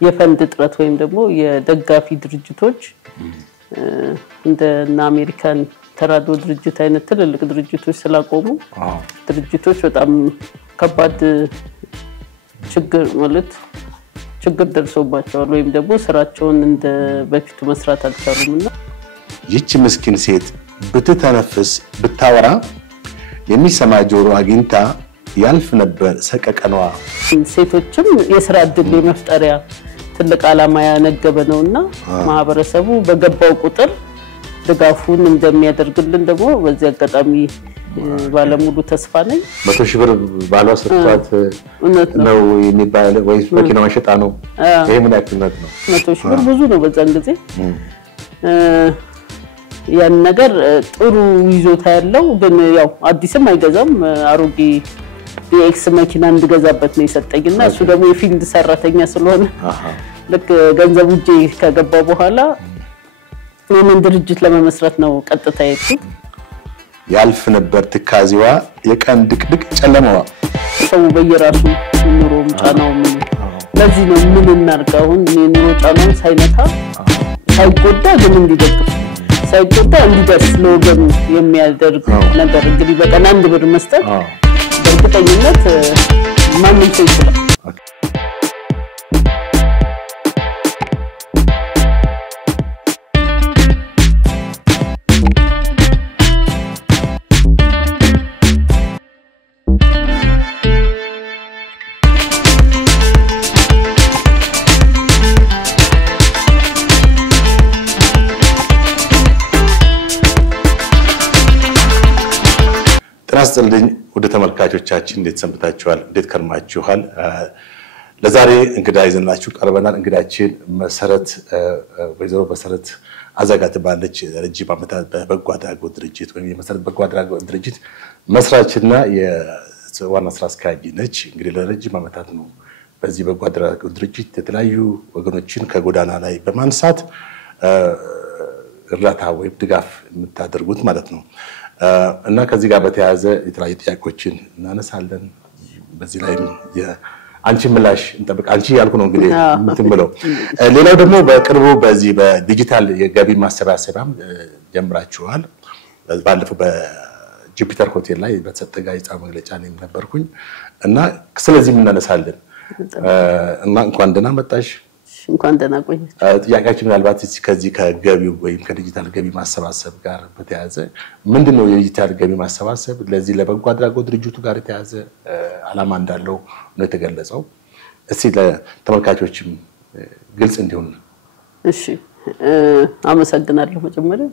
የፈንድ ጥረት ወይም ደግሞ የደጋፊ ድርጅቶች እንደ አሜሪካን ተራድኦ ድርጅት አይነት ትልልቅ ድርጅቶች ስላቆሙ ድርጅቶች በጣም ከባድ ችግር ደርሶባቸዋል ወይም ደግሞ ስራቸውን እንደ በፊቱ መስራት አልቻሉምና ይህች ምስኪን ሴት ብትተነፍስ ብታወራ የሚሰማ ጆሮ አግኝታ ያልፍ ነበር ሰቀቀኗ ሴቶችም የሥራ ዕድል የመፍጠሪያ ትልቅ ዓላማ ያነገበ ነውና ማህበረሰቡ በገባው ቁጥር ድጋፉን እንደሚያደርግልን ደግሞ በዚህ አጋጣሚ ባለሙሉ ተስፋ ነኝ 100,000 ብር ባሏ ሰጥቷት ነው የሚባል ወይስ መኪናው ሸጣ ነው ይሄ ምን ያክልነት ነው 100,000 ብር ብዙ ነው በዛን ጊዜ ያን ነገር ጥሩ ይዞታ ያለው ግን ያው አዲስም አይገዛም አሮጌ ዲኤክስ መኪና እንድገዛበት ነው የሰጠኝና እሱ ደግሞ የፊልድ ሰራተኛ ስለሆነ ለክ ገንዘቡ እጄ ከገባ በኋላ ምን ድርጅት ለመመስረት ነው ቀጥታ የሄድኩት ያልፍ ነበር ትካዚዋ የቀን ድቅድቅ ጨለማዋ ሰው በየራሱ ኑሮም ጫናው ለዚህ ነው ምን እናርጋውን ኑሮ ጫናው ሳይነካ ሳይጎዳ ግን እንዲደግፍ ሳይጎዳ እንዲደርስ ለወገኑ የሚያደርግ ነገር እንግዲህ በቀን አንድ ብር መስጠት በእርግጠኝነት ማንም ሰው ይችላል ራስልኝ ወደ ተመልካቾቻችን እንዴት ሰምታችኋል እንዴት ከርማችኋል ለዛሬ እንግዳ ይዘናችሁ ቀርበናል እንግዳችን መሰረት ወይዘሮ መሰረት አዘጋጅ ባለች ረጅም ዓመታት በበጎ አድራጎት ድርጅት ወይም የመሰረት በጎ አድራጎት ድርጅት መስራችና የዋና ስራ አስኪያጅ ነች እንግዲህ ለረጅም ዓመታት ነው በዚህ በጎ አድራጎት ድርጅት የተለያዩ ወገኖችን ከጎዳና ላይ በማንሳት እርዳታ ወይም ድጋፍ የምታደርጉት ማለት ነው እና ከዚህ ጋር በተያያዘ የተለያዩ ጥያቄዎችን እናነሳለን በዚህ ላይ አንቺ ምላሽ እንጠብቅ አንቺ ያልኩ ነው እንግዲህ ምትምለው ሌላው ደግሞ በቅርቡ በዚህ በዲጂታል የገቢ ማሰባሰቢያም ጀምራችኋል ባለፈው በጁፒተር ሆቴል ላይ በተሰጠ ጋዜጣዊ መግለጫ ላይ ነበርኩኝ እና ስለዚህ ምን እናነሳለን እና እንኳን ደህና መጣሽ እንኳን ደህና ቆይ ጥያቄያችን ምናልባት ከዚህ ከገቢው ወይም ከዲጂታል ገቢ ማሰባሰብ ጋር በተያያዘ ምንድነው የዲጂታል ገቢ ማሰባሰብ ለዚህ ለበጎ አድራጎት ድርጅቱ ጋር የተያያዘ ዓላማ እንዳለው ነው የተገለጸው እስቲ ለተመልካቾችም ግልጽ እንዲሆን እሺ አመሰግናለሁ መጀመሪያ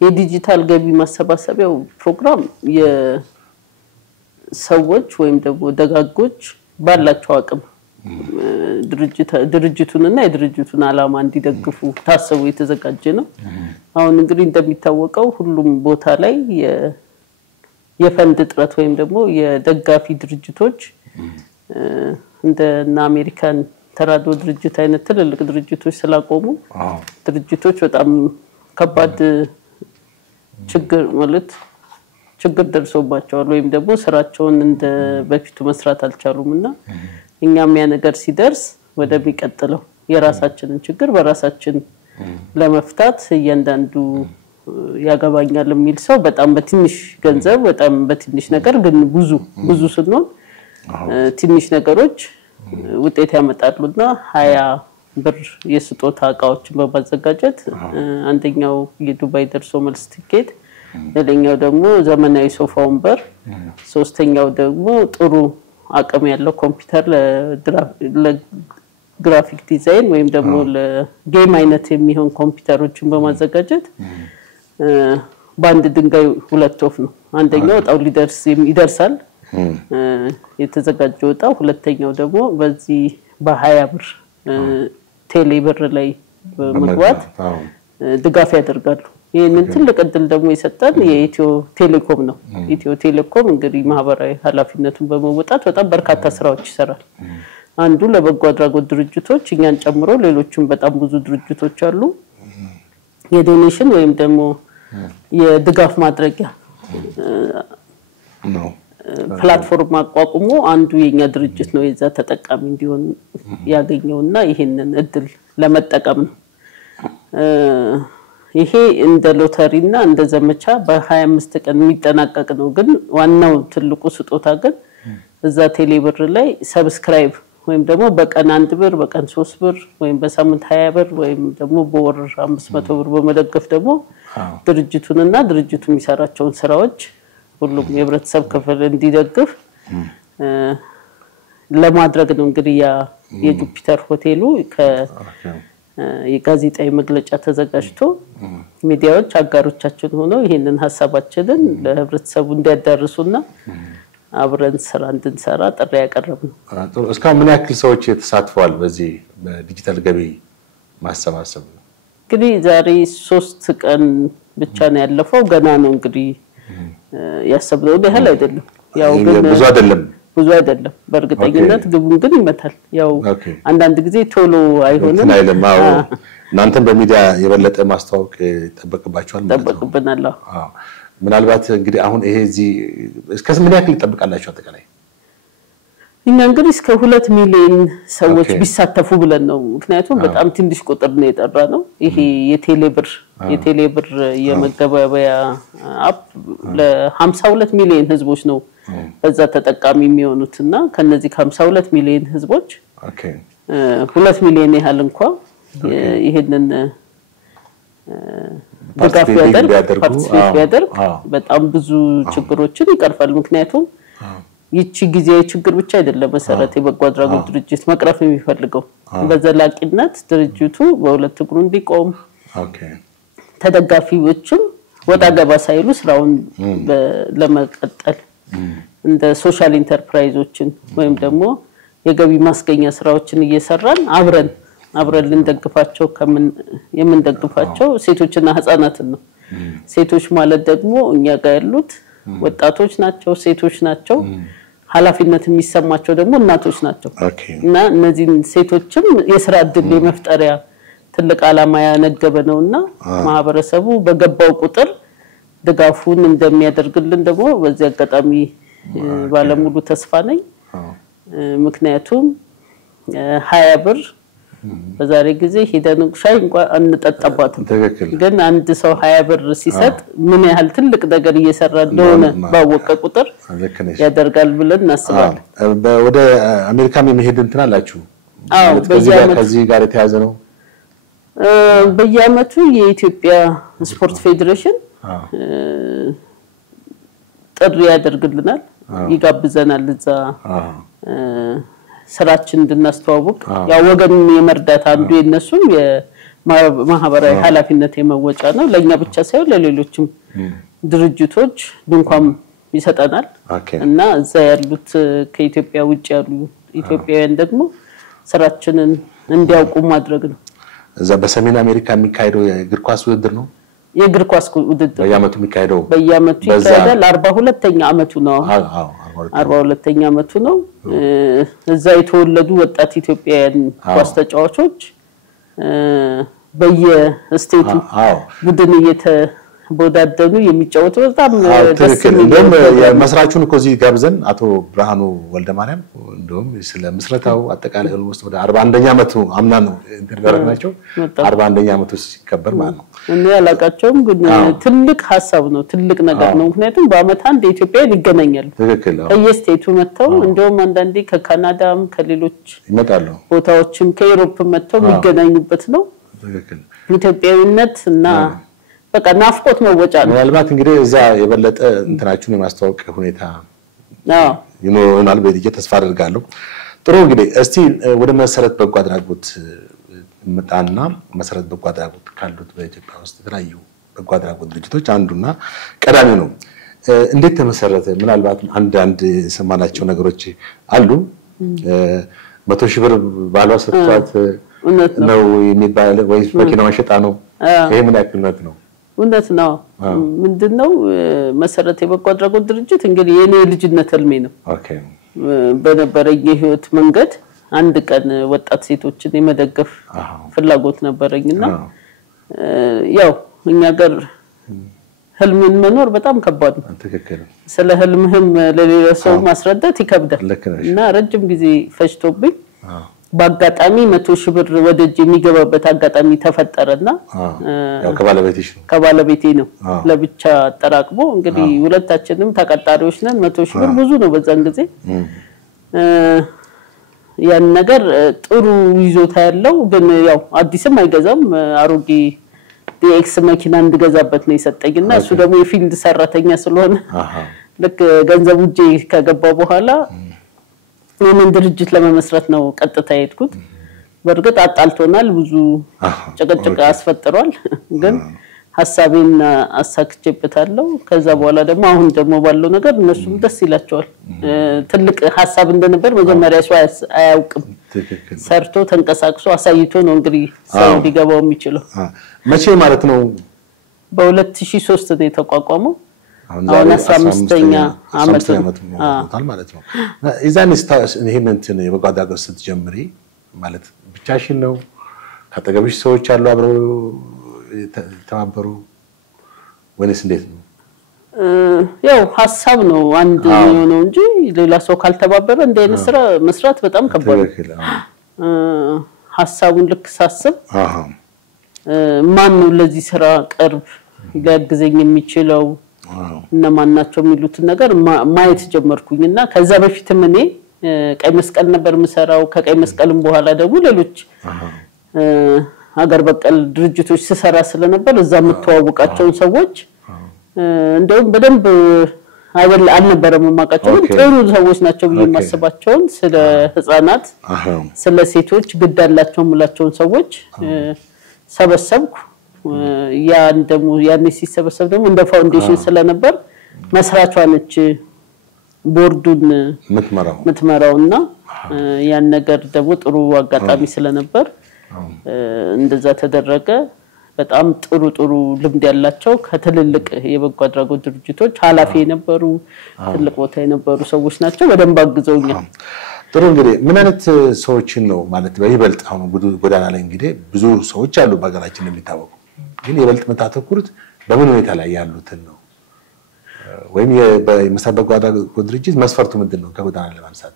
የዲጂታል ገቢ ማሰባሰቢያው ፕሮግራም የሰዎች ወይም ደግሞ ደጋጎች ባላቸው አቅም ድርጅቱንና የድርጅቱን ዓላማ እንዲደግፉ ታስቦ የተዘጋጀ ነው አሁን እንግዲህ እንደሚታወቀው ሁሉም ቦታ ላይ የፈንድ ጥረት ወይም ደግሞ የደጋፊ ድርጅቶች እንደ አሜሪካን ተራድኦ ድርጅት አይነት ትልልቅ ድርጅቶች ስላቆሙ ድርጅቶች በጣም ከባድ ችግር ደርሶባቸዋል ወይም ደግሞ ስራቸውን እንደ በፊቱ መስራት አልቻሉምና እኛም ያ ነገር ሲደርስ ወደሚቀጥለው የራሳችንን ችግር በራሳችን ለመፍታት እያንዳንዱ ያገባኛል የሚል ሰው በጣም በትንሽ ገንዘብ በጣም በትንሽ ነገር ግን ብዙ ስንሆን ትንሽ ነገሮች ውጤት ያመጣሉና 20 ብር የስጦታ ዕቃዎችን በማዘጋጀት አንደኛው የዱባይ ደርሶ መልስ ቲኬት ሌላኛው ደግሞ ዘመናዊ ሶፋ ወንበር ሶስተኛው ደግሞ ጥሩ አቅም ያለው ኮምፒውተር ለግራፊክ ዲዛይን ወይም ደግሞ ለጌም አይነት የሚሆን ኮምፒውተሮችን በማዘጋጀት ባንድ ድንጋይ ሁለት ወፍ ነው አንደኛው ጣው ይደርሳል የተዘጋጀው ጣው ሁለተኛው ደግሞ በዚህ በ20 ብር ቴሌ ብር ላይ በመግባት ድጋፍ ያደርጋሉ ይሄንን ትልቅ እድል ደግሞ የሰጠን የኢትዮ ቴሌኮም ነው ኢትዮ ቴሌኮም እንግዲህ ማህበራዊ ኃላፊነቱን በመወጣት በጣም በርካታ ስራዎች ይሰራል አንዱ ለበጎ አድራጎት ድርጅቶች እኛን ጨምሮ ሌሎችም በጣም ብዙ ድርጅቶች አሉ የዶኔሽን ወይም ደግሞ የድጋፍ ማድረጊያ ነው ፕላትፎርም አቋቁሞ አንዱ የኛ ድርጅት ነው የዛ ተጠቃሚ እንዲሆን ያገኘውና ይሄንን እድል ለመጠቀም ነው ይሄ እንደ ሎተሪና እንደ ዘመቻ በ25 ቀን የሚጠናቀቅ ነው ግን ዋናው ትልቁ ስጦታ ግን እዛ ቴሌብር ላይ ሰብስክራይብ ወይም ደግሞ በቀን 1 ብር በቀን 3 ብር ወይም በሳምንት 20 ብር ወይም ደግሞ በወር 500 ብር በመደገፍ ደግሞ ድርጅቱንና ድርጅቱ የሚሰራቸውን ስራዎች ሁሉም የህብረተሰብ ክፍል እንዲደግፍ ለማድረግ ነው እንግዲህ የጁፒተር ሆቴሉ የጋዜጣዊ መግለጫ ተዘጋጅቶ ሚዲያዎች አጋሮቻችን ሆነው ይሄንን ሐሳባችንን ለህብረተሰቡ እንዲያዳርሱና አብረን ስራ እንድንሰራ ጥሪ ያቀርብነው እስካሁን ምን ያክል ሰዎች ተሳትፈዋል በዚህ በዲጂታል ገቢ ማሰባሰብ እንግዲህ ዛሬ 3 ቀን ብቻ ነው ያለፈው ገና ነው እንግዲህ ያሰብነው ያህል አይደለም ያው ግን ብዙ አይደለም በእርግጠኝነት ግቡን ግን ይመታል ያው አንዳንድ ጊዜ ቶሎ አይሆንም አይደለም እናንተም በሚዲያ የበለጠ ማስተዋወቅ ተጠብቅባችኋል ተጠብቅብናል ምናልባት እንግዲህ አሁን ይሄ እዚህ እስከ ምን ያክል ተጠብቃላችሁ አጠቃላይ እኛ እንግዲህ እስከ 2 ሚሊዮን ሰዎች ቢሳተፉ ብለን ነው ምክንያቱም በጣም ትንሽ ቁጥር ነው የጠራ ነው ይሄ የቴሌብር የመገበያያ አፕ ለ52 ሚሊዮን ህዝቦች ነው በዛ ተጠቃሚ የሚሆኑትና ከነዚህ ከ52 ሚሊዮን ህዝቦች 2 ሚሊዮን ያህል እንኳን ይሄንን ድጋፍ ያደርግ በጣም ብዙ ችግሮችን ይቀርፋል ምክንያቱም ይቺ ጊዜ ችግር ብቻ አይደለም መሰረት የበጎ አድራጎት ድርጅት መቅረፍ የሚፈልገው በዘላቂነት ድርጅቱ በሁለት እግሩ እንዲቆም ተደጋፊዎችም ወጣ ገባ ሳይሉ ስራውን ለመቀጠል እንደ ሶሻል ኢንተርፕራይዞችን ወይም ደግሞ የገቢ ማስገኛ ስራዎችን እየሰራን አብረን ልንደግፋቸው የምንደግፋቸው ሴቶችና ህፃናትን ነው ሴቶች ማለት ደግሞ እኛ ጋር ያሉት ወጣቶች ናቸው ሴቶች ናቸው ኃላፊነት የሚሰማቸው ደግሞ እናቶች ናቸው እና እነዚህ ሴቶችም የሥራ ዕድል የመፍጠሪያ ትልቅ ዓላማ ያነገበ ነውና ማህበረሰቡ በገባው ቁጥር ድጋፉን እንደሚያደርግልን ደግሞ በዚህ አጋጣሚ ባለሙሉ ተስፋ ነኝ ምክንያቱም 20 ብር በዛሬ ጊዜ ሄደን ሻይ እንኳን አንጠጣባትም ግን አንድ ሰው 20 ብር ሲሰጥ ምን ያህል ትልቅ ነገር እየሰራ እንደሆነ ባወቀ ቁጥር ያደርጋል ብለን እናስባለን ወደ አሜሪካም የሚሄድ እንትን አላችሁ ከዚህ ጋር የተያዘ ነው በየአመቱ የኢትዮጵያ ስፖርት ፌዴሬሽን ጥሪ ያደርግልናል ይጋብዘናል እዛ ስራችን እንድናስተዋውቅ ያው ወገን የመርዳት አንዱ የነሱም የማህበራዊ ኃላፊነት የመወጫ ነው ለኛ ብቻ ሳይሆን ለሌሎችም ድርጅቶች ድንኳን ይሰጣናል እና እዛ ያሉት ከኢትዮጵያ ውጭ ያሉ ኢትዮጵያውያን ደግሞ ስራችንን እንዲያውቁ ማድረግ ነው እዛ በሰሜን አሜሪካ የሚካሄደው የእግር ኳስ ውድድር ነው የእግር ኳስ ውድድር በየአመቱ የሚካሄደው ይካሄዳል 42ኛ አመቱ ነው 42ኛ አመቱ ነው እዛ የተወለዱ ወጣት ኢትዮጵያውያን ኳስ ተጫዋቾች በየስቴቱ ቡድን እየተቦዳደኑ የሚጫወቱ በጣም ደስ የሚል የመስራቹን ኮዚ ጋብዘን አቶ ብርሃኑ ወልደማርያም እንደውም ስለ መስረታው አጠቃላይ ኦልሞስት ወደ 41ኛ አመቱ አምና ነው ኢንተርዳረግናቸው 41ኛ አመቱ ሲከበር ማለት ነው እኔ ያላቃቸውም ግን ትልቅ ሐሳብ ነው ትልቅ ነገር ነው ምክንያቱም በአመት አንድ ኢትዮጵያውያን ይገናኛሉ ትክክል ነው በየስቴቱ መተው እንደውም አንዳንዴ ከካናዳም ከሌሎች ይመጣሉ ቦታዎችም ከዩሮፕ መተው የሚገናኙበት ነው ትክክል ኢትዮጵያዊነት እና በቃ ናፍቆት መወጫ ነው ምናልባት እንግዲህ እዛ የበለጠ እንትናችሁን የማስተዋወቅ ሁኔታ ይኖርናል በዚህ ተስፋ አደርጋለሁ ጥሩ እንግዲህ እስቲ ወደ መሰረት በጎ አድራጎት መጣና መሰረት በጎ አድራጎት ካሉት በኢትዮጵያ ውስጥ የተለያዩ በጎ አድራጎት ድርጅቶች አንዱና ቀዳሚ ነው እንዴት ተመሰረተ ምናልባት አንድ ሰማናቸው ነገሮች አሉ 100 ሺህ ብር ባሏ ሰጥቷት ነው የሚባል ወይስ መኪናው ሸጣ ነው ይሄ ምን ያክልነት ነው እውነት ነው ምንድነው መሰረት የበጎ አድራጎት ድርጅት እንግዲህ የኔ ልጅነት ህልሜ ነው በነበረኝ የህይወት መንገድ አንድ ቀን ወጣት ሴቶችን የመደገፍ ፍላጎት ነበረኝና ያው እኛ ጋር ህልምን መኖር በጣም ከባድ ነው ትክክል ስለ ህልምህም ለሌላ ሰው ማስረዳት ይከብዳል እና ረጅም ጊዜ ፈጅቶብኝ በአጋጣሚ 100 ሺህ ብር ወደጅ የሚገባበት አጋጣሚ ተፈጠረና ያው ከባለቤቴ ነው ለብቻ አጠራቅሞ እንግዲህ ሁለታችንም ተቀጣሪዎች ነን 100 ሺህ ብር ብዙ ነው በዛን ጊዜ ያን ነገር ጥሩ ይዞታ ያለው ግን ያው አዲስም አይገዛም አሮጌ ዲኤክስ መኪና እንድገዛበት ነው የሰጠኝና እሱ ደግሞ የፊልድ ሰራተኛ ስለሆነ ልክ ገንዘቡ እጄ ከገባ በኋላ ምን ድርጅት ለመመስረት ነው ቀጥታ የሄድኩት በርግጥ አጣልቶናል ብዙ ጭቅጭቅ አስፈጥሯል ግን ሐሳቤን አሳክቼበታለሁ ከዛ በኋላ ደግሞ አሁን ደግሞ ባለው ነገር እነሱም ደስ ይላቸዋል ትልቅ ሐሳብ እንደነበር መጀመሪያ ሰው አያውቅም ሰርቶ ተንቀሳቅሶ አሳይቶ ነው እንግዲህ ሰው ሊገባው የሚችለው መቼ ማለት ነው በ2003 ነው የተቋቋመው አሁን 15ኛ አመት ሆኗል ማለት ነው ኢዛንስ ይሄንን የበጎ አድራጎት ስትጀምሪ ማለት ብቻሽን ነው ከተገበሽ ሰዎች አሉ አብረው ተባበሩ ወይስ እንዴት ነው ያው ሐሳብ ነው አንድ ነው እንጂ ሌላ ሰው ካልተባበረ እንደነ ስራ መስራት በጣም ከባድ ሐሳቡን ልክ ሳስብ ማን ነው ለዚህ ስራ ቅርብ ሊያግዘኝ የሚችለው እነማናቸው የሚሉት ነገር ማየት ጀመርኩኝና ከዛ በፊትም እኔ ቀይ መስቀል ነበር መሰራው ከቀይ መስቀልም በኋላ ደግሞ ሌሎች ሀገር በቀል ድርጅቶች ሲሰራ ስለነበር እዛ መተዋወቃቸው ሰዎች እንደውም በደንብ አልነበረም ማቃቸው ጥሩ ሰዎች ናቸው በየማስባቸው ስለ ህፃናት ስለ ሴቶች ግዳላቸው ሙላቸው ሰዎች ሰበሰብኩ ያን ደግሞ ያኔ ሲሰበሰብ ደግሞ እንደ ፋውንዴሽን ስለነበር መስራቿ ነች ቦርዱን ምትመራውና ያን ነገር ደግሞ ጥሩ አጋጣሚ ስለነበር እንደዛ ተደረገ በጣም ጥሩ ልምድ ያላቸው ከትልልቅ የበጎ አድራጎት ድርጅቶች ኃላፊ የነበሩ ትልቅ ቦታ የነበሩ ሰዎች ናቸው በደንብ አግዘውኛል ጥሩ እንግዲህ ምን አይነት ሰዎችን ነው ማለት በይበልጥ አሁን ጎዳና ላይ እንግዲህ ብዙ ሰዎች አሉ በአገራችን የሚታወቁ ግን ይበልጥ መታተኩሩት በምን ሁኔታ ላይ ያሉትን ነው ወይም የመሰበጎ አድራጎት ድርጅት መስፈርቱ ምንድነው ከጎዳና ለማንሳት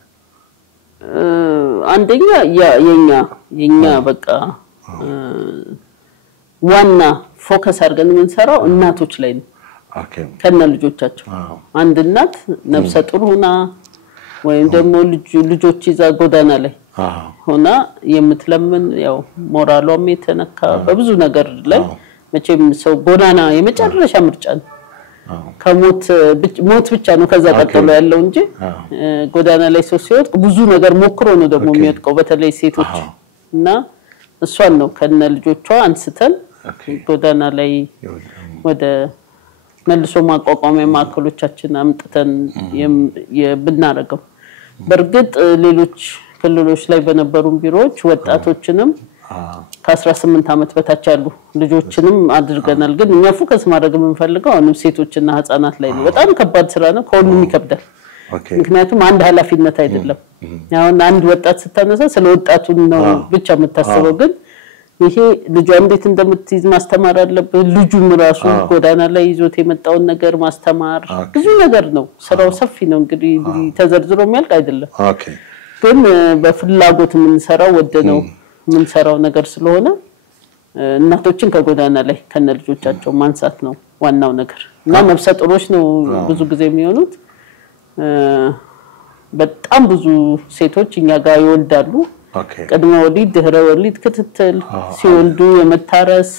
አንደኛ የኛ በቃ ዋና ፎከስ አድርገን የምንሰራው እናቶች ላይ ነው ከነ ልጆቻቸው አንድ እናት ነፍሰ ጡር ሆና ወይም ደግሞ ልጆች ይዛ ጎዳና ላይ ሆና የምትለምን ያው ሞራሏም የተነካ በብዙ ነገር ላይ መቼም ሰው ጎዳና የመጨረሻ ምርጫ ነው ከሞት ብቻ ነው ከዛ ቀጥሎ ያለው እንጂ ጎዳና ላይ ሰው ሲወጥ ብዙ ነገር ሞክሮ ነው ደግሞ የሚወድቀው በተለይ ሴቶች እና እሷን ነው ከነ ልጆቿ አንስተን ጎዳና ላይ ወደ መልሶ ማቋቋሚያ ማዕከሎቻችን አምጥተን የብናረገው በርግጥ ሌሎች ክልሎች ላይ በነበሩ ቢሮዎች ወጣቶችንም ከ18 አመት በታች ያሉ ልጆችንም አድርገናል ግን እኛ ፎከስ ማድረግ የምንፈልገው አሁን ሴቶችና ህፃናት ላይ ነው በጣም ከባድ ስራ ነው ከሁሉም ይከብዳል ምክንያቱም አንድ ኃላፊነት አይደለም አሁን አንድ ወጣት ስታነሳ ስለ ወጣቱ ነው ብቻ የምታስበው ግን ይሄ ልጅ እንዴት እንደምትይዝ ማስተማር አለበት ልጁም ራሱ ጎዳና ላይ ይዞት የመጣውን ነገር ማስተማር ብዙ ነገር ነው ስራው ሰፊ ነው እንግዲህ ተዘርዝሮ የሚያልቅ አይደለም ግን በፍላጎት የምንሰራው ወደነው የምንሰራው ነገር ስለሆነ እናቶችን ከጎዳና ላይ ከነ ልጆቻቸው ማንሳት ነው ዋናው ነገር እና ነፍሰ ጡሮች ነው ብዙ ጊዜ የሚሆኑት በጣም ብዙ ሴቶች እኛ ጋር ይወልዳሉ ቀድሞ ወሊድ ድህረ ወሊድ ክትትል ሲወልዱ የመታረስ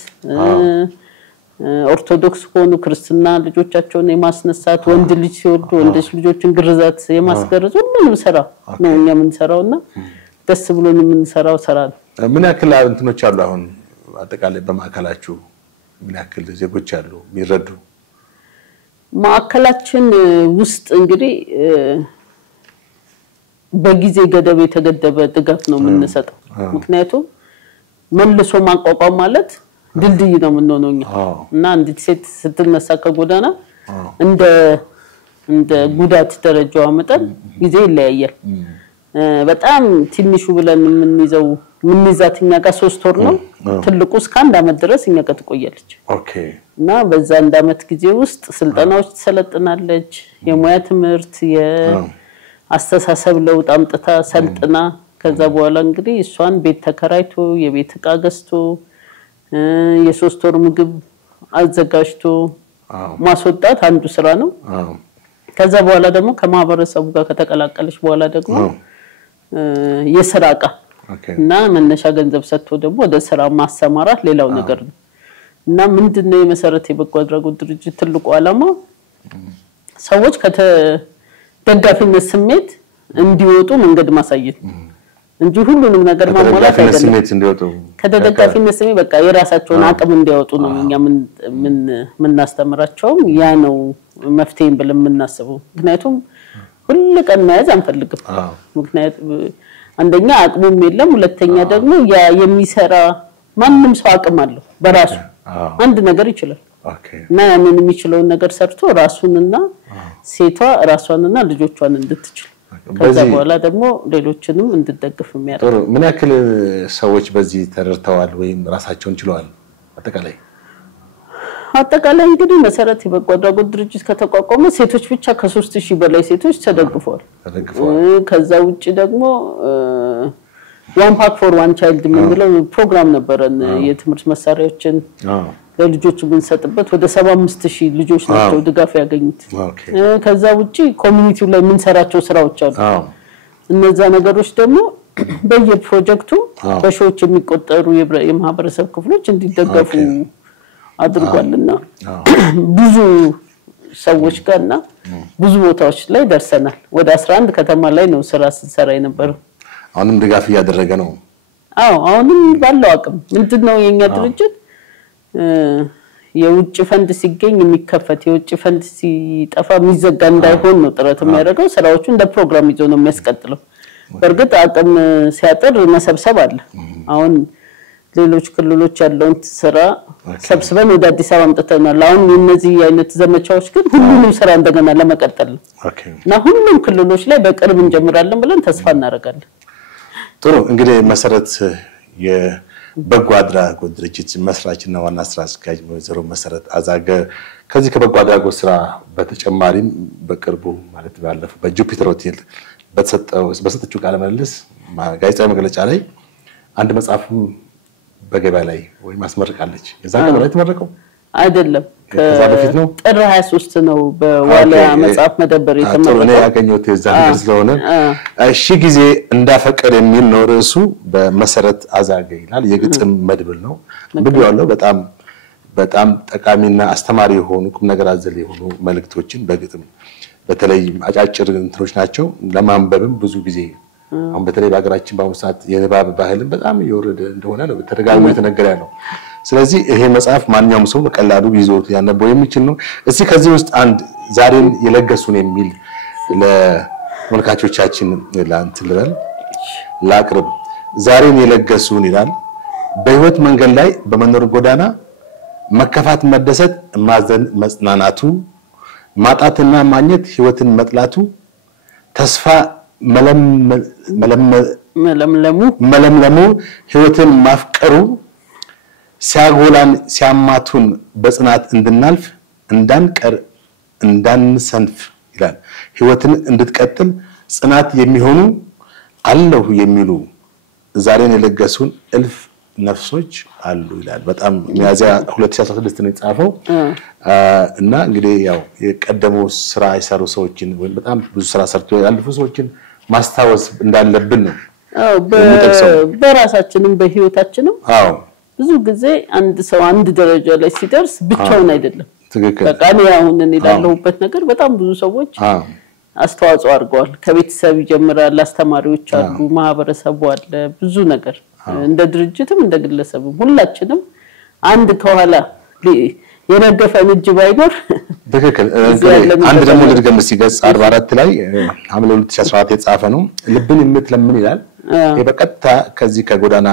ኦርቶዶክስ ሆኑ ክርስቲና ልጆቻቸውን የማስነሳት ወንድ ልጅ ሲወልዱ ወንዶች ልጆችን ግርዛት የማስገረዝ ሁሉንም ሰራ ነው እኛ የምንሰራውና ደስ ብሎን የምንሰራው ሰራ ነው ምን ያክል እንትኖች አሉ አሁን አጠቃላይ በማዕከላችሁ ምን ያክል ዜጎች አሉ የሚረዱ ማዕከላችን ውስጥ እንግዲህ በጊዜ ገደብ የተገደበ ድጋፍ ነው የምንሰጠው ምክንያቱም መልሶ ማቋቋም ማለት ድልድይ ነው የምንሆነውኛ እና አንዲት ሴት ስትነሳ ከጎዳና እንደ ጉዳት ደረጃው መጠን ጊዜ ይለያያል በጣም ትንሹ ብለን ምንይዛትኛ ጋር 3 ወር ነው ትልቁ እስከ 1 አመት ድረስ እኛ ጋር ትቆያለች ኦኬ እና በዛ 1 አመት ጊዜ ውስጥ ስልጠናዎች ተሰለጥናለች የሙያ ትምህርት የአስተሳሰብ ለውጥ አምጥታ ሰልጥና ከዛ በኋላ እንግዲህ እሷን ቤት ተከራይቶ የቤት ዕቃ ገዝቶ የ3 ወር ምግብ አዘጋጅቶ ማስወጣት አንዱ ስራ ነው ከዛ በኋላ ደግሞ ከማህበረሰቡ ጋር ከተቀላቀለች በኋላ ደግሞ የስራቃ እና መነሻ ገንዘብ ሰጥቶ ደግሞ ወደ ስራ ማሰማራት ሌላው ነገር ነው እና ምንድነው የመሰረት የበጎ አድራጎት ድርጅት ትልቁ ዓላማ ሰዎች ከተደጋፊነት ስሜት እንዲወጡ መንገድ ማሳየት እንጂ ሁሉንም ነገር ማሟላት አይደለም ከተደጋፊነት ስሜት በቃ የራሳቸውን አቅም እንዲያወጡ ነው እኛ ምን እናስተምራቸው ያ ነው መፍትሄን ብለን የምናስበው ምክንያቱም ሁሉ ቀን መያዝ አንፈልግም ምክንያቱም አንደኛ አቅሙም የለም ሁለተኛ ደግሞ ያ የሚሰራ ማንንም ሰው አቅም አለው በራሱ አንድ ነገር ይችላል እና ያንን የሚችለው ነገር ሰርቶ ራሱንና ሴቷ ራሷንና ልጆቿን እንድትችል ከዛ በኋላ ደግሞ ሌሎችንም እንድትደግፍ የሚያደርግ ጥሩ ምን ያክል ሰዎች በዚህ ተደርተዋል ወይም ራሳቸውን ችለዋል አጠቃላይ እንግዲህ መሰረት የበጎ አድራጎት ድርጅት ከተቋቋመ ሴቶች ብቻ ከ3000 በላይ ሴቶች ተደግፈዋል ከዛ ውጪ ደግሞ one pack for one child የሚለው ፕሮግራም ነበረን የትምህርት መሳሪያዎችን ለልጆች ብንሰጥበት ወደ 75000 ልጆች ናቸው ድጋፍ ያገኙት ከዛ ውጪ ኮሚኒቲው ላይ ምን ሰራቸው ስራዎች አሉ እነዛ ነገሮች ደግሞ በየፕሮጀክቱ በሺዎች የሚቆጠሩ የማህበረሰብ ክፍሎች እንዲደገፉ አድርጓልና ብዙ ሰዎች ጋርና ብዙ ቦታዎች ላይ ደርሰናል ወደ 11 ከተማ ላይ ነው ስራ ስንሰራ የነበረው አሁንም ድጋፍ ያደረገ ነው አሁንም ባለው አቅም ምንድነው የኛ ድርጅት የውጭ ፈንድ ሲገኝ የሚከፈት የውጭ ፈንድ ሲጠፋ የሚዘጋ እንዳይሆን ነው ጥረት የሚያደርገው ስራዎቹ እንደ ፕሮግራም ይዞ ነው የሚያስቀጥለው በርግጥ አቅም ሲያጥር መሰብሰብ አለ አሁን ሌሎች ክልሎች ያለውን ስራ ሰብስበን ወደ አዲስ አበባ አምጥተናል አሁን እነዚህ አይነት ዘመቻዎች ግን ሁሉንም ስራ እንደገና ለመቀጠል እና ሁሉም ክልሎች ላይ በቅርብ እንጀምራለን ብለን ተስፋ እናደርጋለን ጥሩ እንግዲህ መሰረት የበጎ አድራጎት ድርጅት መስራችና ዋና ስራ አስኪያጅ ወይዘሮ መሰረት አዛገ ከዚህ ከበጎ አድራጎት ስራ በተጨማሪም በቅርቡ ማለት ባለፈው በጁፒተር ሆቴል በሰጠችው ቃለ መልስ ጋዜጣዊ መግለጫ ላይ አንድ መጽሐፍም በገበያ ላይ ወይ ማስመርቃለች የዛ ገበያ ላይ ተመረቀው አይደለም ከዛ በፊት ነው ጥር 23 ነው በዋሊያ መጽሐፍ መደበር የተመረቀው እኔ ያገኘሁት የዛ ነገር ስለሆነ እሺ ጊዜ እንዳፈቀር የሚል ነው ርዕሱ በመሰረት አዛገ ይላል የግጥም መድብል ነው ብለው ያለው በጣም ጠቃሚና አስተማሪ የሆኑ ቁም ነገር አዘል የሆኑ መልእክቶችን በግጥም በተለይ አጫጭር እንትኖች ናቸው ለማንበብም ብዙ ጊዜ አሁን በተለይ በአገራችን በአሁኑ የንባብ ባህልን በጣም ይወርድ እንደሆነ ነው ተደጋግሞ የተነገረ ያለው ስለዚህ ይሄ መጽሐፍ ማንኛውም ሰው በቀላሉ ይዞት ያነበው የሚችል ነው እስቲ ከዚህ ውስጥ አንድ ዛሬን የለገሱን የሚል ለመልካቾቻችን ለአንትልበል ላቅርብ ዛሬን የለገሱን ይላል በህይወት መንገድ ላይ በመኖር ጎዳና መከፋት መደሰት ማዘን መጽናናቱ ማጣትና ማግኘት ህይወትን መጥላቱ ተስፋ መለምለሙ ህይወትን ማፍቀሩ ሲያጎላን ሲያማቱን በጽናት እንድናልፍ እንዳንቀር እንዳንሰንፍ ይላል ህይወትን እንድትቀጥል ጽናት የሚሆኑ አለሁ የሚሉ ዛሬን የለገሱን እልፍ ነፍሶች አሉ ይላል በጣም ሚያዚያ 2016 ነው የጻፈው እና እንግዲህ ያው የቀደሙ ስራ ይሰሩ ሰዎችን ወይ በጣም ብዙ ስራ ሰርቶ ያለፉ ሰዎችን ማስታወስ እንዳለብን ነው በራሳችንም በህይወታችንም ብዙ ጊዜ አንድ ሰው አንድ ደረጃ ላይ ሲደርስ ብቻውን አይደለም በቃ ነው አሁን እንላለውበት ነገር በጣም ብዙ ሰዎች አስተዋጽኦ አድርገዋል ከቤተሰብ ይጀምራል አስተማሪዎች አሉ ማህበረሰቡ አለ ብዙ ነገር እንደ ድርጅትም እንደ ግለሰብም ሁላችንም አንድ ከኋላ የነገፈን እጅ ባይኖር በትክክል አንድ ደግሞ ልድገም ሲገጽ 44 ላይ ሐምሌ 2017 የጻፈ ነው ልብን የምትለምን ይላል በቀጥታ ከዚህ ከጎዳና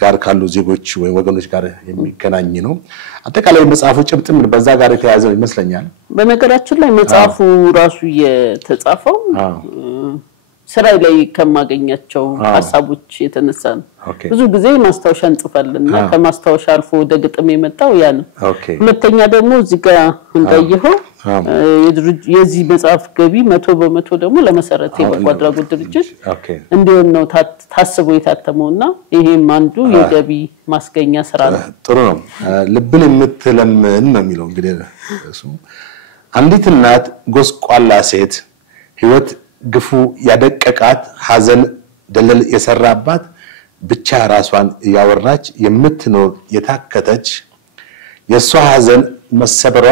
ጋር ካሉ ዜጎች ወይ ወገኖች ጋር የሚገናኝ ነው አጠቃላይ መጽሐፉ ጭብጥም በዛ ጋር የተያዘው ይመስለኛል በነገራችን ላይ መጽሐፉ ራሱ የተጻፈው ስራ ላይ ከማገኛቸው ሐሳቦች የተነሳ ነው ብዙ ጊዜ ማስታወሻ እንጽፋለንና ከማስታወሻ አልፎ ወደ ግጥም የመጣው ያ ነው ሁለተኛ ደግሞ እዚህ ጋር እንዳየኸው የዚህ መጽሐፍ ገቢ 100% ደግሞ ለመሰረተ የበጓድራጎት ድርጅት እንዲሆን ነው ታስቦ የታተመውና ይሄም አንዱ የገቢ ማስገኛ ስራ ነው ጥሩ ነው ልብን የምትለምን ነው የሚለው እንግዲህ እሱ አንዲት እናት ጎስቋላ ሴት ህይወት ግፉ ያደቀቃት ሐዘን ደለል የሰራባት ብቻ ራሷን ያወራች የምትኖር የታከተች የሷ ሐዘን መሰበሯ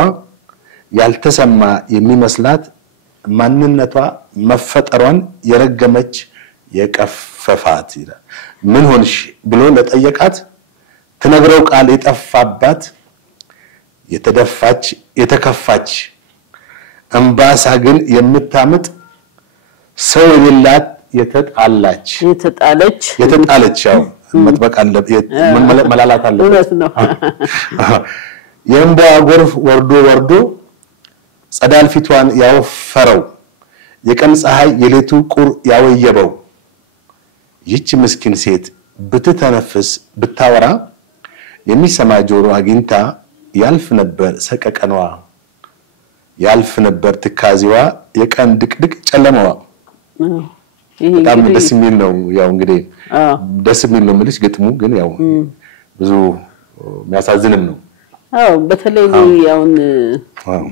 ያልተሰማ የሚመስላት ማንነቷ መፈጠሯን የረገመች የቀፈፋት ይላል ምን ሆንሽ ብሎ ለጠየቃት ተነግረው ቃል የጠፋባት የተደፋች የተከፋች እንባሳ ግን የምታምጥ ሰው የሌላት የተጣለች ያው መጥበቅ አለበት መላላት አለበት ነው የእንባ ጎርፍ ወርዶ ጸዳል ፊቷን ያወፈረው የቀን ፀሐይ የሌቱ ቁር ያወየበው ይህች ምስኪን ሴት ብትተነፍስ ብታወራ የሚሰማ ጆሮ አግኝታ ያልፍ ነበር ሰቀቀኗ ያልፍ ነበር ትካዚዋ የቀን ድቅድቅ ጨለማዋ በጣም ደስ የሚል ነው ያው እንግዲህ ደስ የሚል ነው ማለት ግጥሙ ግን ያው ብዙ የሚያሳዝንም ነው በተለይ ያውን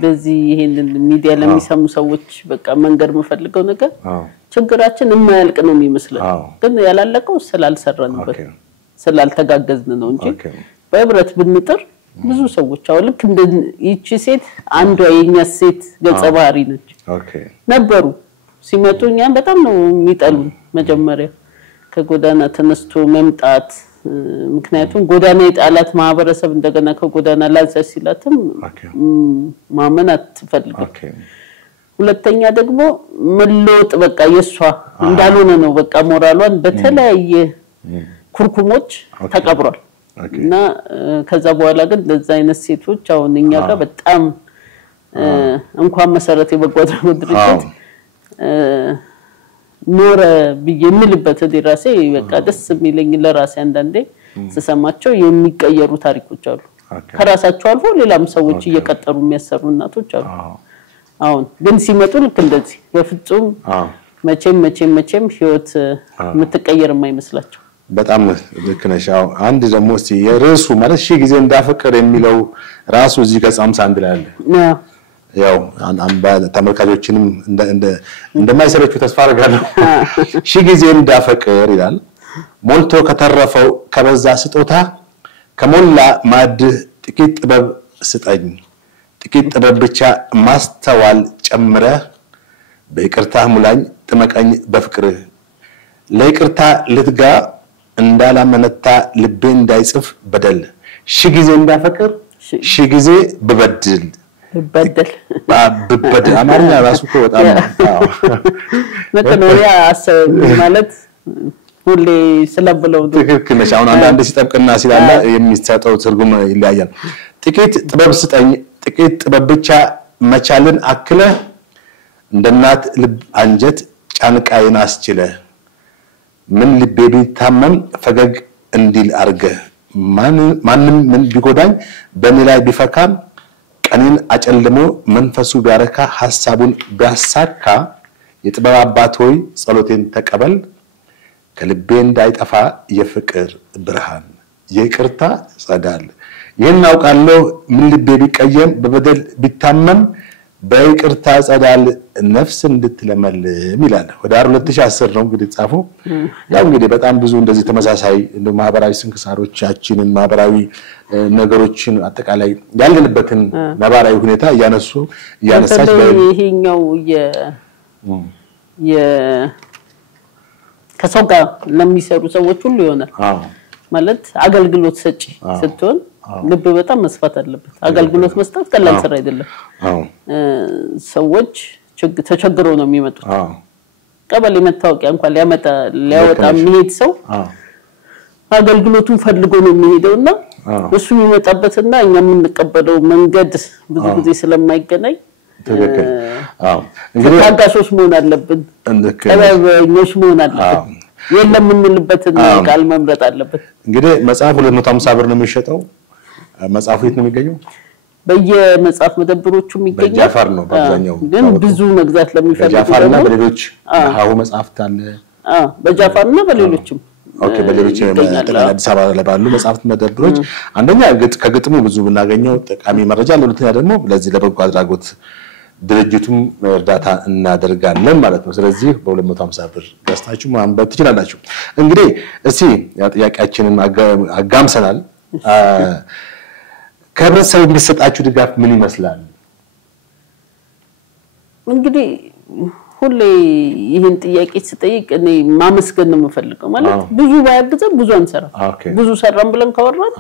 በዚህ ይሄንን ሚዲያ ለሚሰሙ ሰዎች በቃ መንገር መፈልገው ነገር ችግራችን የማያልቅ ነው የሚመስለው ግን ያላለቀው ስላልሰራንበት ስላልተጋገዝን ነው እንጂ በህብረት ብንጥር ብዙ ሰዎች አው ልክ እንደ ይቺ ሴት አንዷ የኛ ሴት ገጸ ባህሪ ነች ነበሩ ሲመጡኛ በጣም ነው የሚጠሉ መጀመሪያ ከጎዳና ተነስቶ መምጣት ምክንያቱም ጎዳና የጣላት ማህበረሰብ እንደገና ከጎዳና ላንሳስ ሲላትም ማመን አትፈልግም ሁለተኛ ደግሞ መለወጥ በቃ የሷ እንዳልሆነ ነው በቃ ሞራሏን በተለያየ ኩርኩሞች ተቀብሯል እና ከዛ በኋላ ግን ለዛ አይነት ሴቶች አሁን እኛ ጋር በጣም እንኳን መሰረት የበጓድራጎት ድርጅት ኖረ በየምልበት ዲራሴ በቃ ደስ የሚለኝ ለራሴ አንዳንዴ ተሰማቸው የሚቀየሩ ታሪኮች አሉ ከራሳቸው አልፎ ሌላም ሰዎች እየቀጠሩ የሚያሰሩ እናቶች አሉ አሁን ግን ሲመጡ ልክ እንደዚህ በፍጹም መቼም ህይወት የምትቀየር የማይመስላቸው በጣም ልክ ነሽ አንድ ደግሞ የርዕሱ ማለት ሺ ጊዜ እንዳፈቀር የሚለው ራሱ እዚህ ገጽ 51 ላይ አለ ያው አንባ ተመልካቾችንም እንደማይሰለቹ ተስፋ አደርጋለሁ ሺ ጊዜ እንዳፈቀር ይላል ሞልቶ ከተረፈው ከበዛ ስጦታ ከሞላ ማድ ጥቂት ጥበብ ስጠኝ ጥቂት ጥበብ ብቻ ማስተዋል ጨምረ በይቅርታ ሙላኝ ጥመቀኝ በፍቅር ለይቅርታ ልትጋ እንዳላመነታ ልቤ እንዳይጽፍ በደል ሺ ጊዜ እንዳፈቀር ሺ ጊዜ በበድል አማርኛ ራሱ በጣም መተኖሪያ ማለት ሁሌ ስለብለው ትክክል ነሽ አሁን አንድ ሲጠብቅና ሲላላ የሚሰጠው ትርጉም ይለያያል ጥቂት ጥበብ ስጠኝ ጥቂት ጥበብ ብቻ መቻልን አክለ እንደናት ልብ አንጀት ጫንቃይን አስችለ ምን ልቤ ቢታመም ፈገግ እንዲል አርገ ማንም ምን ቢጎዳኝ በኔ ላይ ቢፈካም ቀኔን አጨልሞ መንፈሱ ቢያረካ ሐሳቡን ቢያሳካ የጥበብ አባት ሆይ ጸሎቴን ተቀበል ከልቤ እንዳይጠፋ የፍቅር ብርሃን የይቅርታ ጸዳል ይሄን አውቃለሁ ምን ልቤ ቢቀየም በበደል ቢታመም በይቅርታ ጸዳል ነፍስ እንድትለመልም ይላል ወደ 2010 ነው እንግዲህ ጻፈው ያው እንግዲህ በጣም ብዙ እንደዚህ ተመሳሳይ ማህበራዊ ስንክሳሮቻችንን ማህበራዊ ነገሮችን አጠቃላይ ያለንበትን ነባራዊ ሁኔታ ያነሳች ይሄኛው ከሰው ጋር ለሚሰሩ ሰዎች ሁሉ ይሆናል ማለት አገልግሎት ሰጪ ስትሆን ልብ በጣም መስፋት አለበት አገልግሎት መስጠት ቀላል ስራ አይደለም ሰዎች ተቸግረው ነው የሚመጡት ቀበሌ መታወቂያ እንኳን ሊያወጣ የሚሄድ ሰው አገልግሎቱን ፈልጎ ነው የሚሄደውና እሱ የሚመጣበትና እኛ የምንቀበለው መንገድ ብዙ ጊዜ ስለማይገናኝ ትክክል እንግዲህ ታጋሾች መሆን አለብን ጠበኞች መሆን አለብን የለም እንልበትን ቃል መምረጥ አለብን እንግዲህ መጽሐፍ 250 ብር ነው የሚሸጠው መጽሐፉ የት ነው የሚገኘው በየመጽሐፍ መደብሮቹም ይገኛል በጃፋር ነው በአብዛኛው ግን ብዙ መግዛት ለሚፈልጉ በጃፋርና በሌሎች ሀሁ መጽሐፍት አለ በጃፋርና በሌሎችም ኦኬ በሌሎች አዲስ አበባ ላይ ባሉ መጽሐፍት መደብሮች አንደኛ ከግጥሙ ብዙ ብናገኘው ጠቃሚ መረጃ ለሁለተኛ ደግሞ ለዚህ ለበጎ አድራጎት ድርጅቱም እርዳታ እናደርጋለን ማለት ነው ስለዚህ በ250 ብር ገዝታችሁ ማንበብ ትችላላችሁ እንግዲህ እስቲ ጥያቄያችንን አጋምሰናል ከህብረተሰቡ የሚሰጣችሁ ድጋፍ ምን ይመስላል እንግዲህ ሁሌ ይሄን ጥያቄ ሲጠይቅ እኔ ማመስገን ነው የምፈልገው ማለት ብዙ ባያግዘን ብዙ አንሰራ ብዙ ሰራን ብለን ካወራን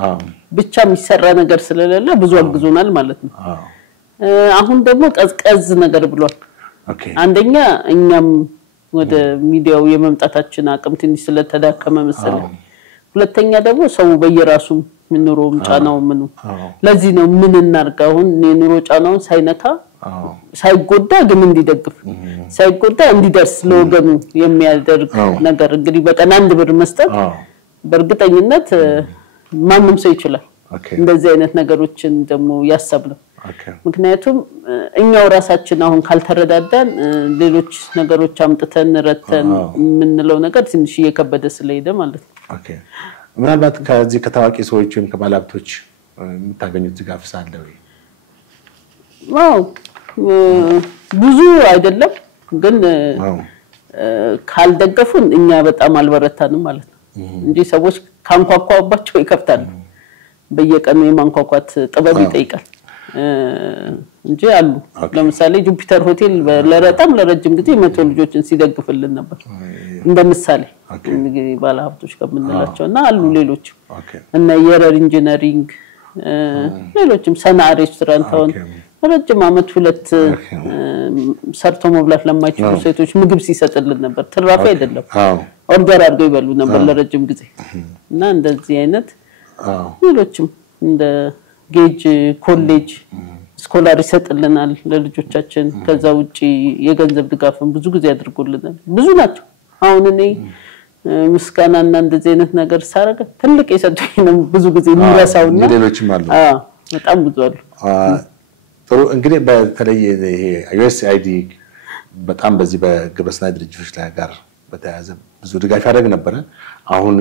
ብቻ የሚሰራ ነገር ስለሌለ ብዙ አግዞናል ማለት ነው አሁን ደግሞ ቀዝቀዝ ነገር ብሏል አንደኛ እኛም ወደ ሚዲያው የመምጣታችን አቅም ትንሽ ስለተዳከመ መሰለኝ ሁለተኛ ደግሞ ሰው በየራሱ ምንሮም ጫናው ምኑ ለዚህ ነው ምን እናርጋውን የኑሮ ጫናውን ሳይነካ ሳይጎዳ ግን እንዲደግፍ ሳይጎዳ እንዲደርስ ለወገኑ የሚያደርግ ነገር እንግዲህ በቀን አንድ ብር መስጠት በእርግጠኝነት ማንንም ሰው ይችላል እንደዚህ አይነት ነገሮችን ደግሞ ያሰብነው ምክንያቱም እኛው ራሳችን አሁን ካልተረዳዳን ሌሎች ነገሮች አምጥተን ረተን ምንለው ነገር ትንሽ እየከበደ ስለሄደ ማለት ነው ኦኬ ምናልባት ከዚህ ከታዋቂ ሰዎችም ከባለሀብቶች የምታገኙት ድጋፍ ሳለ ወይ ዋው ብዙ አይደለም ግን ካልደገፉን እኛ በጣም አልበረታንም ማለት ነው እንጂ ሰዎች ካንኳኳባቸው ይከፍታሉ በየቀኑ የማንኳኳት ጥበብ ይጠይቃል እንጂ አሉ ለምሳሌ ጁፒተር ሆቴል ለረጅም ጊዜ 100 ልጆችን ሲደግፍልን ነበር እንደምሳሌ እንግዲህ ባለሀብቶች ከምንላቸውና አሉ ሌሎች እና የረር ኢንጂነሪንግ ሌሎችም ሰና ሬስቶራንት አሁን ረጅም አመት ሁለት ሰርቶ መብላት ለማይችሉ ሴቶች ምግብ ሲሰጥልን ነበር ትራፊ አይደለም ኦርደር አድርገው ይበሉ ነበር ለረጅም ጊዜ እና እንደዚህ አይነት ሌሎችም እንደ ጌጅ ኮሌጅ ስኮላር ይሰጥልናል ለልጆቻችን ከዛ ውጪ የገንዘብ ድጋፍን ብዙ ጊዜ ያድርጉልናል ብዙ ናቸው አሁን እኔ ምስጋናና እንደዚህ አይነት ነገር ሳረገ ትልቅ የሰጠኝ ነው ብዙ ጊዜ ምራሳውና ሌሎችም አሉ በጣም ብዙ አሉ ጥሩ እንግዲህ በተለይ ይሄ USAID በጣም በዚህ በግብረሰናይ ድርጅቶች ላይ ጋር በተያያዘ ብዙ ድጋፍ ያደርግ ነበር አሁን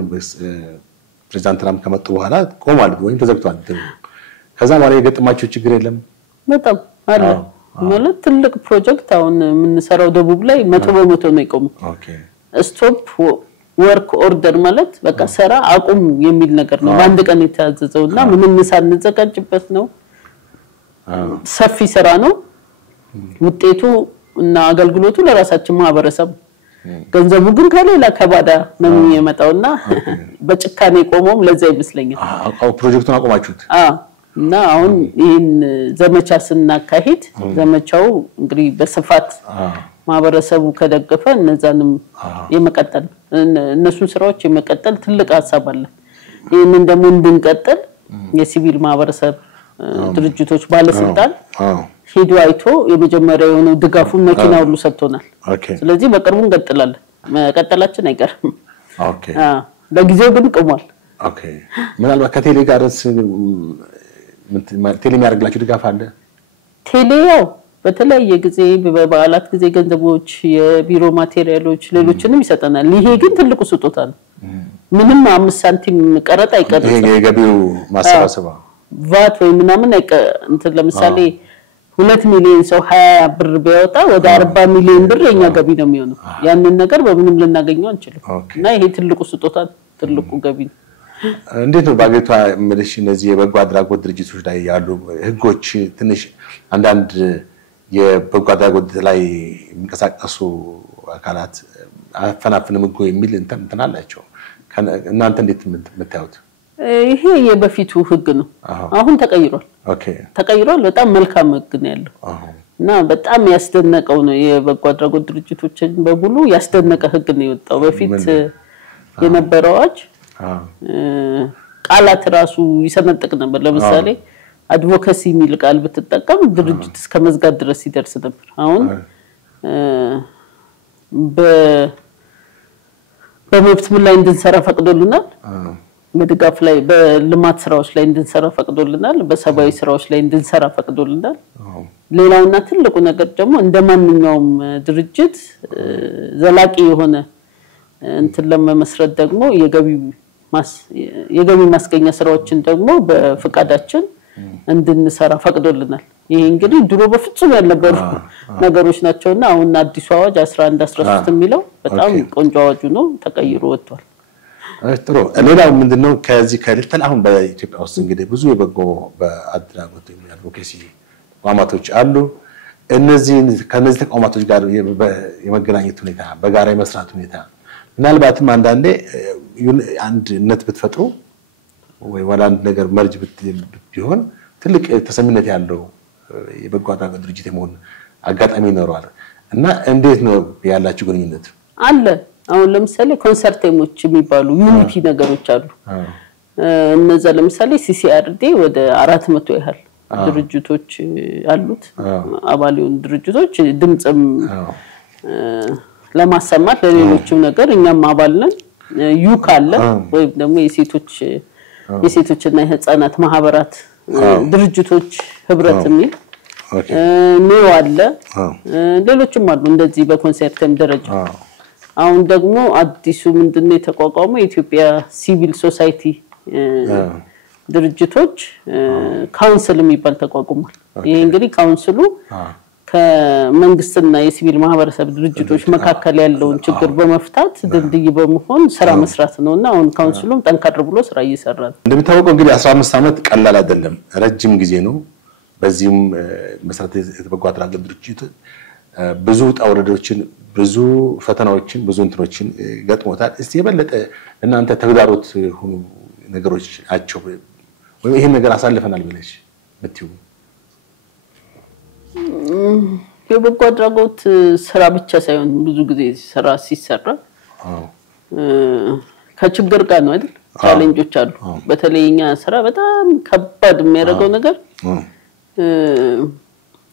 ፕሬዝዳንት ትራምፕ ከመጡ በኋላ ቆሟል ወይም ተዘግቷል ከዛ ማለት የገጠማችሁ ችግር የለም በጣም አለ ማለት ትልቅ ፕሮጀክት አሁን የምንሰራው ደቡብ ላይ 100% ነው የቆመው ኦኬ ስቶፕ ወርክ ኦርደር ማለት በቃ ሰራ አቁም የሚል ነገር ነው በአንድ ቀን የተያዘዘውና ምንም ሳንዘጋጅበት ነው ሰፊ ስራ ነው ውጤቱ እና አገልግሎቱ ለራሳችን ማህበረሰብ ገንዘቡ ግን ከሌላ ከባዳ ነው የሚመጣውና በጭካኔ ቆሞም ለዛ ይመስለኛል ፕሮጀክቱን አቆማችሁት እና አሁን ይሄን ዘመቻ ስናካሂድ ዘመቻው እንግዲህ በስፋት ማህበረሰቡ ከደገፈ እነዛንም የመቀጠል እነሱን ስራዎች የመቀጠል ትልቅ ሐሳብ አለ ይሄንን ደግሞ እንድንቀጥል የሲቪል ማህበረሰብ ድርጅቶች ባለስልጣን ሄዶ አይቶ የመጀመሪያው ነው ድጋፉን መኪና ሁሉ ሰጥቶናል ስለዚህ በቅርቡ እንቀጥላለን መቀጠላችን አይቀርም ኦኬ ለጊዜው ግን ቆሟል ኦኬ ምናልባት ከቴሌ ጋርስ ቴሌ የሚያደርግላችሁ ድጋፍ አለ ቴሌው በተለያየ ጊዜ በበዓላት ጊዜ ገንዘቦች የቢሮ ማቴሪያሎች ሌሎችንም ይሰጠናል ይሄ ግን ትልቁ ስጦታ ነው ምንም 5 ሳንቲም ቀረጥ አይቀርም ይሄ የገቢው ማሰባሰባ ቫት ወይ ምናምን እንትን ለምሳሌ 2 ሚሊዮን ሰው 20 ብር ቢያወጣ ወደ 40 ሚሊዮን ብር የኛ ገቢ ነው የሚሆነው ያንን ነገር በምንም ልናገኘው አንችልም እና ይሄ ትልቁ ስጦታ ትልቁ ገቢ ነው እንዴት ነው ባገቷ ምልሽ እነዚህ የበጎ አድራጎት ድርጅቶች ላይ ያሉ ህጎች ትንሽ አንዳንድ የበጎ አድራጎት ላይ የሚንቀሳቀሱ አካላት አፈናፍንም ህጎ የሚል እንትን አላቸው እናንተ እንዴት የምታዩት ይሄ የበፊቱ ህግ ነው አሁን ተቀይሯል ኦኬ ተቀይሯል በጣም መልካም ህግ ነው ያለው እና በጣም ያስደነቀው ነው የበጎ አድራጎት ድርጅቶችን በሙሉ ያስደነቀ ህግ ነው የወጣው በፊት የነበረው ቃላት ራሱ ይሰነጥቅ ነበር ለምሳሌ አድቮኬሲ የሚል ቃል ብትጠቀም ድርጅት እስከ መዝጋት ድረስ ይደርስ ነበር አሁን በመብት ላይ እንድንሰራ ፈቅዶልናል በድጋፍ ላይ በልማት ስራዎች ላይ እንድንሰራ ፈቅዶልናል በሰባዊ ስራዎች ላይ እንድንሰራ ፈቅዶልናል ሌላውና ትልቁ ነገር ደግሞ እንደማንኛውም ድርጅት ዘላቂ የሆነ እንትን ለመመስረት ደግሞ የገቢ ማስገኛ ስራዎችን ደግሞ በፍቃዳችን እንድንሰራ ፈቅዶልናል ይሄ እንግዲህ ድሮ በፍጹም ያልነበሩ ነገሮች ናቸውና አሁን አዲሱ አዋጅ 1113 የሚለው በጣም ቆንጆ አዋጁ ነው ተቀይሮ ወጥቷል ጥሩ ሌላው ምንድነው ከዚህ ከልተል አሁን በኢትዮጵያ ውስጥ እንግዲህ ብዙ የበጎ በአድራጎት የአድቮኬሲ ተቋማቶች አሉ እነዚህ ከነዚህ ተቋማቶች ጋር የመገናኘት ሁኔታ በጋራ የመስራት ሁኔታ ምናልባትም አንዳንዴ አንድነት ብትፈጥሩ ወይ ወደ አንድ ነገር መርጅ ቢሆን ትልቅ ተሰሚነት ያለው የበጎ አድራጎት ድርጅት የመሆን አጋጣሚ ይኖራል እና እንዴት ነው ያላችሁ ግንኙነት አለ አሁን ለምሳሌ ኮንሰርቴሞች የሚባሉ ዩኒቲ ነገሮች አሉ እነዛ ለምሳሌ ሲሲአርዲ ወደ 400 ያህል ድርጅቶች አሉት አባሊውን ድርጅቶች ድምጽም ለማሰማት ለሌሎችም ነገር እኛም አባል ነን ዩካ አለ ወይ ደግሞ የሴቶችና የህፃናት ማህበራት ድርጅቶች ህብረት የሚል ነው አለ ሌሎችም አሉ እንደዚህ በኮንሰርቴም ደረጃ አሁን ደግሞ አዲሱ ምንድነው የተቋቋመው የኢትዮጵያ ሲቪል ሶሳይቲ ድርጅቶች ካውንስል የሚባል ተቋቁሟል ይሄ እንግዲህ ካውንስሉ ከመንግስትና የሲቪል ማህበረሰብ ድርጅቶች መካከል ያለውን ችግር በመፍታት ድልድይ በመሆን ስራ መስራት ነውና አሁን ካውንስሉም ጠንካራ ብሎ ስራ እየሰራ ነው እንደሚታወቀው እንግዲህ 15 አመት ቀላል አይደለም ረጅም ጊዜ ነው በዚህም መሰረት የተበጎ አድራጎት ድርጅት ብዙ ጣውረዶችን ብዙ ፈተናዎችን ብዙ እንትኖችን ገጥሞታል እስቲ የበለጠ እናንተ ተግዳሮት ሆኑ ነገሮች አቸው ወይ ይሄን ነገር አሳልፈናል ብለሽ በትዩ የበጎ አድራጎት ስራ ብቻ ሳይሆን ብዙ ጊዜ ስራ ሲሰራ ከችግር ጋር ነው አይደል ቻሌንጆች አሉ በተለይኛ ስራ በጣም ከባድ የሚያደርገው ነገር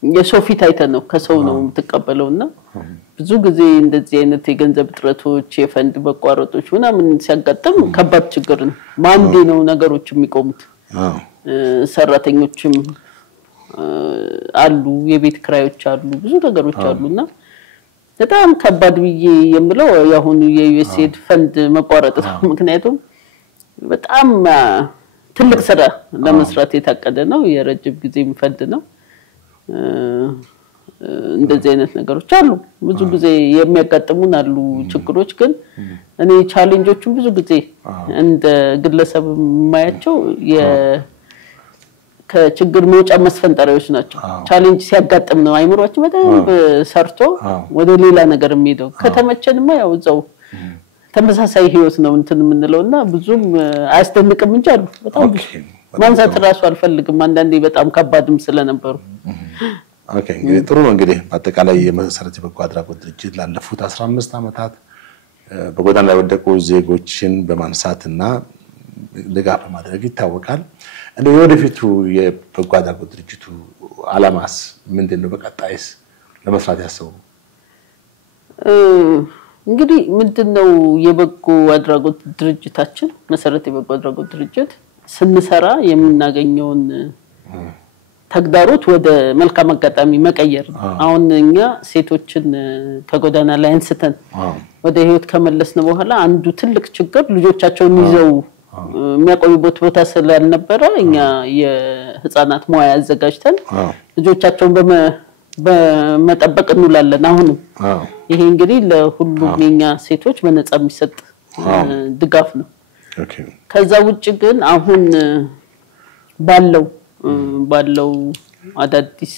የሶፊት አይተነው ከሰው ነው ተቀበለውና ብዙ ጊዜ እንደዚህ አይነት የገንዘብ ጥረቶች የፈንድ በቋረጦች ምናምን ሲያጋጥም ከባድ ችግር ነው ማንዴ ነው ነገሮች የሚቆሙት ሰራተኞችም አሉ የቤት ክራዮች አሉ ብዙ ነገሮች አሉና በጣም ከባድ ብዬ የምለው ያሁን የዩኤስኤድ ፈንድ መቋረጥ ምክንያቱም በጣም ትልቅ ስራ ለመስራት የታቀደ ነው የረጅም ጊዜ ፈንድ ነው እንደዚህ አይነት ነገሮች አሉ ብዙ ጊዜ የሚያጋጥሙን አሉ ችግሮች ግን እኔ ቻሌንጆቹን ብዙ ጊዜ እንደ ግለሰብ ማያቸው ከችግር መውጫ መስፈንጠሪያዎች ናቸው ቻሌንጅ ሲያጋጥም ነው አይምሮአችን በጣም ሰርቶ ወደ ሌላ ነገር የሚሄደው ከተመቸንማ ያው እዛው ተመሳሳይ ህይወት ነው እንትን የምንለውና ብዙም አያስደንቅም እንጂ አሉ በጣም ማንሳት ራሱ አልፈልግም አንዳንዴ በጣም ከባድም ስለነበሩ ኦኬ እንግዲህ ጥሩ ነው እንግዲህ በአጠቃላይ የመሰረት የበጎ አድራጎት ድርጅት ላለፉት 15 አመታት በጎዳና ላይ ወደቁ ዜጎችን በማንሳትና ድጋፍ ማድረግ ይታወቃል እንደው የወደፊቱ የበጎ አድራጎት ድርጅቱ አላማስ ምንድነው በቀጣይስ ለመስራት ያሰቡ እንግዲህ ምንድነው የበጎ አድራጎት ድርጅታችን መሰረት የበጎ አድራጎት ድርጅት ስንሰራ የምናገኘውን ተግዳሮት ወደ መልካም አጋጣሚ መቀየር አሁን እኛ ሴቶችን ከጎዳና ላይ አንስተን ወደ ህይወት ከመለስን በኋላ አንዱ ትልቅ ችግር ልጆቻቸውን ይዘው የሚያቆዩበት ቦታ ስላልነበረ እኛ የህፃናት ሙያ አዘጋጅተን ልጆቻቸውን በመጠበቅ እንውላለን አሁን ይሄ እንግዲህ ለሁሉም የኛ ሴቶች በነፃ የሚሰጥ ድጋፍ ነው ከዛ ውጭ ግን አሁን ባለው አዳዲስ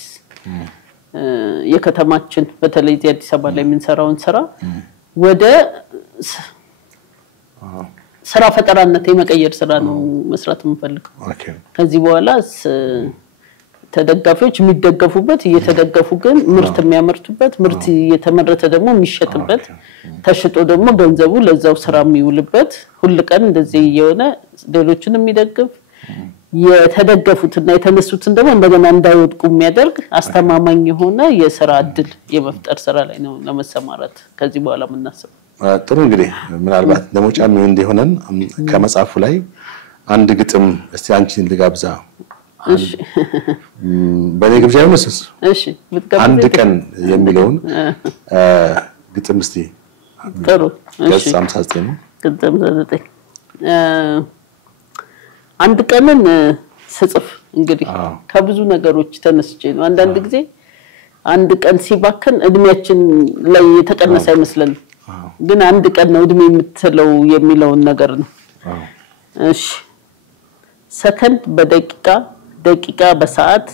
የከተማችን በተለይ አዲስ አበባ ላይ የምንሰራውን ስራ ወደ ስራ ፈጠራነት የመቀየር ስራ ነው መስራት የምፈልገው ከዚህ በኋላ ተደጋፊዎች የሚደገፉበት እየተደገፉ ግን ምርት የሚያመርቱበት ምርት እየተመረተ ደግሞ የሚሸጥበት ተሽጦ ደግሞ ገንዘቡ ለዛው ስራ የሚውልበት ሁሉ ቀን እንደዚህ የሆነ ሌሎችን የሚደግፍ የተደገፉትና የተነሱትን ደግሞ እንደገና እንዳይወድቁ የሚያደርግ አስተማማኝ የሆነ የሥራ እድል የመፍጠር ስራ ላይ ነው ለመሰማራት ከዚህ በኋላ ምናስብ ጥሩ እንግዲህ ምናልባት ደሞጫም እንደሆነን ከመጻፉ ላይ አንድ ግጥም እስቲ አንቺን ልጋብዛ እሺ በኔ ግብዣ መስስ እሺ አንድ ቀን የሚለውን ግጥም እስቲ ጥሩ እሺ 59 ነው ግጥም 9 አንድ ቀንን ስጽፍ እንግዲህ ከብዙ ነገሮች ተነስቼ ነው አንዳንድ ጊዜ አንድ ቀን ሲባከን እድሜያችን ላይ የተቀነሰ አይመስልም ግን አንድ ቀን ነው እድሜ የምትለው የሚለውን ነገር ነው እሺ ሰከንድ በደቂቃ ደቂቃ በሰዓት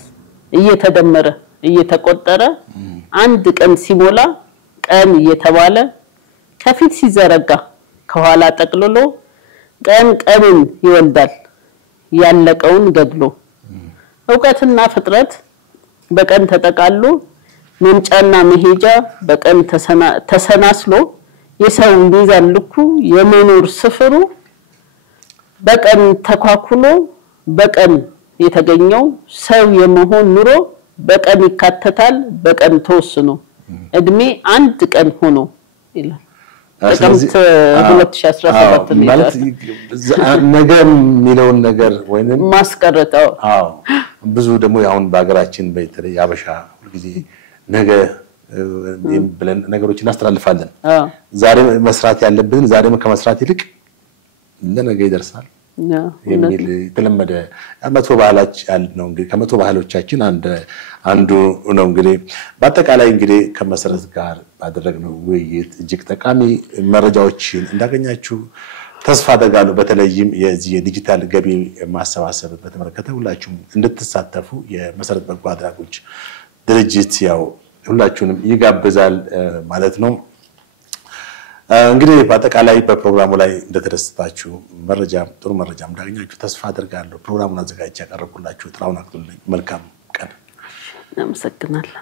እየተደመረ እየተቆጠረ አንድ ቀን ሲሞላ ቀን እየተባለ ከፊት ሲዘረጋ ከኋላ ጠቅልሎ ቀን ቀንን ይወልዳል ያለቀውን ገድሎ ዕውቀትና ፍጥረት በቀን ተጠቃሎ መንጫና መሄጃ በቀን ተሰናስሎ የሰው ሚዛን ልኩ የመኖር ስፍሩ በቀን ተኳኩሎ በቀን የተገኘው ሰው የመሆን ኑሮ በቀን ይካተታል በቀን ተወስኖ እድሜ አንድ ቀን ሆኖ ይላል ጥቅምት 2017 ማለት ነገ የሚለውን ነገር ወይንም ማስቀረጣው ብዙ ደግሞ ያውን በአገራችን በተለይ ያበሻ ሁሉ ጊዜ ነገ ብለን ነገሮችን አስተላልፋለን ዛሬ መስራት ያለብን ዛሬ ከመስራት ይልቅ ለነገ ይደርሳል የሚል የተለመደ መቶ ባህላችን ነው እንግዲህ ከመቶ ባህሎቻችን አንዱ ነው እንግዲህ በአጠቃላይ እንግዲህ ከመሰረት ጋር ባደረግነው ውይይት እጅግ ጠቃሚ መረጃዎችን እንዳገኛችሁ ተስፋ አደርጋለሁ በተለይም የዚህ የዲጂታል ገቢ ማሰባሰብ በተመለከተ ሁላችሁም እንድትሳተፉ የመሰረት በጎ አድራጎት ድርጅት ያው ሁላችሁንም ይጋብዛል ማለት ነው እንግዲህ በአጠቃላይ በፕሮግራሙ ላይ እንደተደሰታችሁ ጥሩ መረጃ እንዳገኛችሁ ተስፋ አደርጋለሁ ፕሮግራሙን አዘጋጅቼ ያቀርብኩላችሁ ጥራውን አክቱልኝ መልካም ቀን አመሰግናለሁ